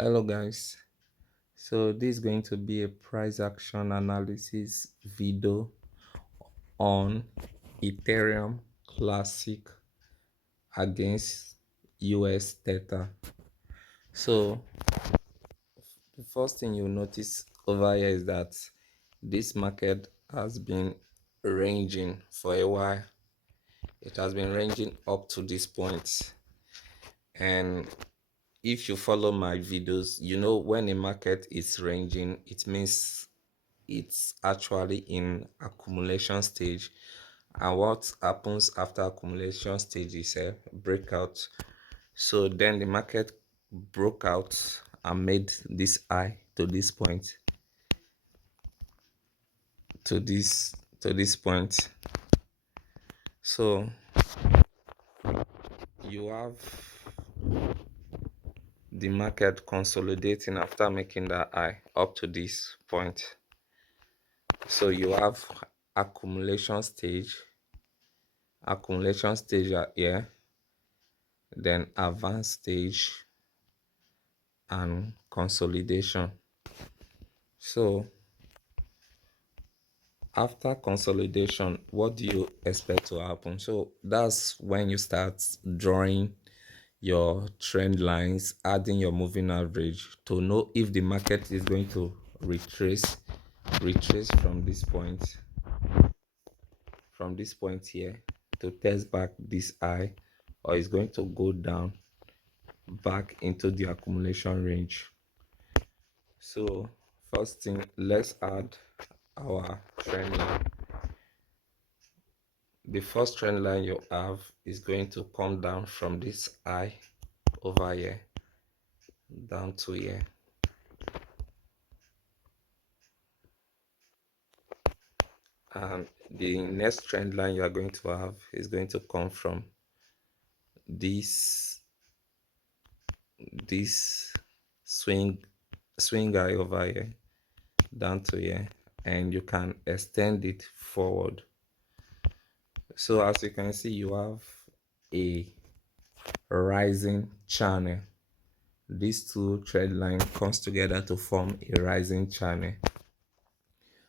Hello guys, so this is going to be a price action analysis video on Ethereum Classic against US Theta. So the first thing you'll notice over here is that this market has been ranging for a while. It has been ranging up to this point, and if you follow my videos, you know when a market is ranging, it means it's actually in accumulation stage. And what happens after accumulation stage is a breakout. So then the market broke out and made this high to this point, to this point. So you have the market consolidating after making that high up to this point. So you have accumulation stage here, then advanced stage and consolidation. So after consolidation, what do you expect to happen? So that's when you start drawing your trend lines, adding your moving average to know if the market is going to retrace from this point here to test back this high, or is going to go down back into the accumulation range. So first thing, let's add our trend line. The first trend line you have is going to come down from this high over here down to here, and the next trend line you are going to have is going to come from this swing high over here down to here, and you can extend it forward. So as you can see, you have a rising channel. These two trend line comes together to form a rising channel.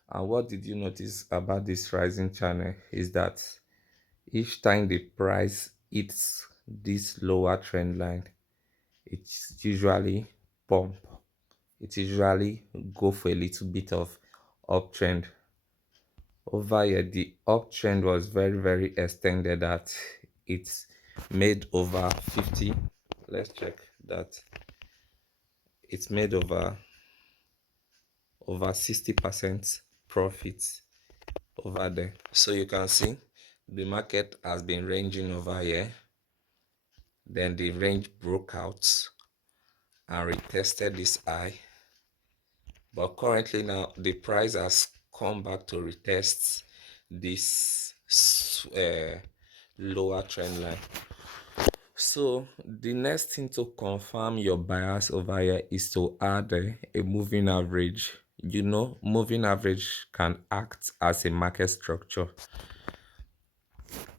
And what did you notice about this rising channel is that each time the price hits this lower trend line, it's usually pump. It usually go for a little bit of uptrend. Over here, the uptrend was very extended, that it's made over 50. Let's check that. It's made over 60% profits over there. So you can see the market has been ranging over here, then the range broke out and retested this high, but currently now the price has come back to retest this lower trend line. So the next thing to confirm your bias over here is to add a moving average. You know, moving average can act as a market structure.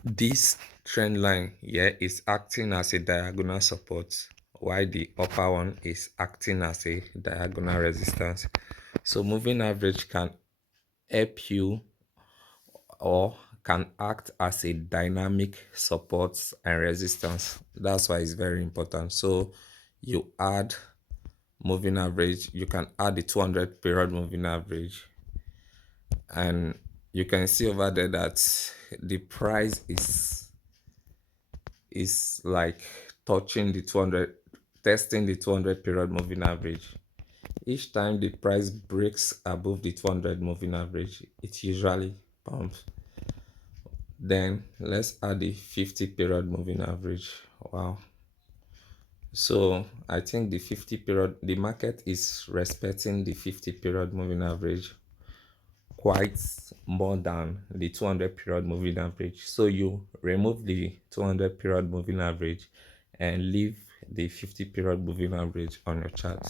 This trend line here is acting as a diagonal support, while the upper one is acting as a diagonal resistance. So moving average can help you, or can act as a dynamic support and resistance. That's why it's very important. So you add moving average, you can add the 200 period moving average, and you can see over there that the price is like touching the 200, testing the 200 period moving average. Each time the price breaks above the 200 moving average, it usually pumps. Then let's add the 50 period moving average. Wow. So I think the market is respecting the 50 period moving average quite more than the 200 period moving average. So you remove the 200 period moving average and leave the 50 period moving average on your chart.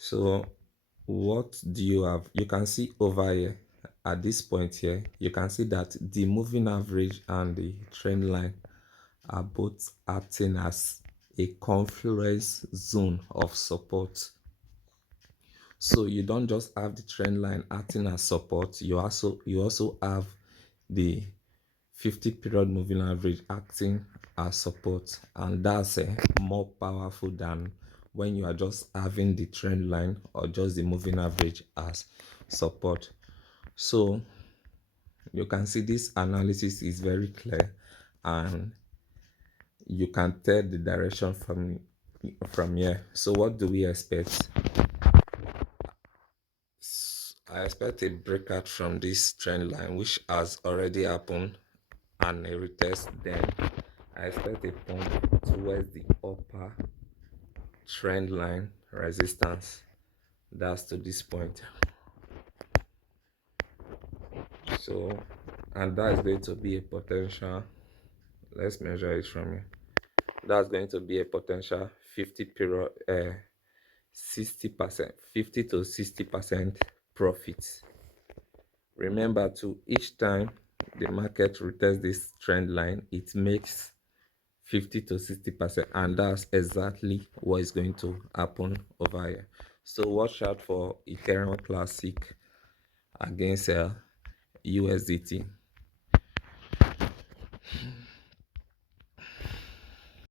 So what do you have? You can see over here at this point here, you can see that the moving average and the trend line are both acting as a confluence zone of support. So you don't just have the trend line acting as support, you also have the 50 period moving average acting as support, and that's more powerful than when you are just having the trend line or just the moving average as support. So you can see this analysis is very clear, and you can tell the direction from here. So what do we expect? I expect a breakout from this trend line, which has already happened, and a retest. Then I expect a pump towards the upper trend line resistance. That's to this point. So, and that is going to be a potential. Let's measure it from here. That's going to be a potential 50 period 60%, 50 to 60% profit. Remember, to each time the market retests this trend line, it makes 50 to 60%, and that's exactly what is going to happen over here. So watch out for Ethereum Classic against USDT.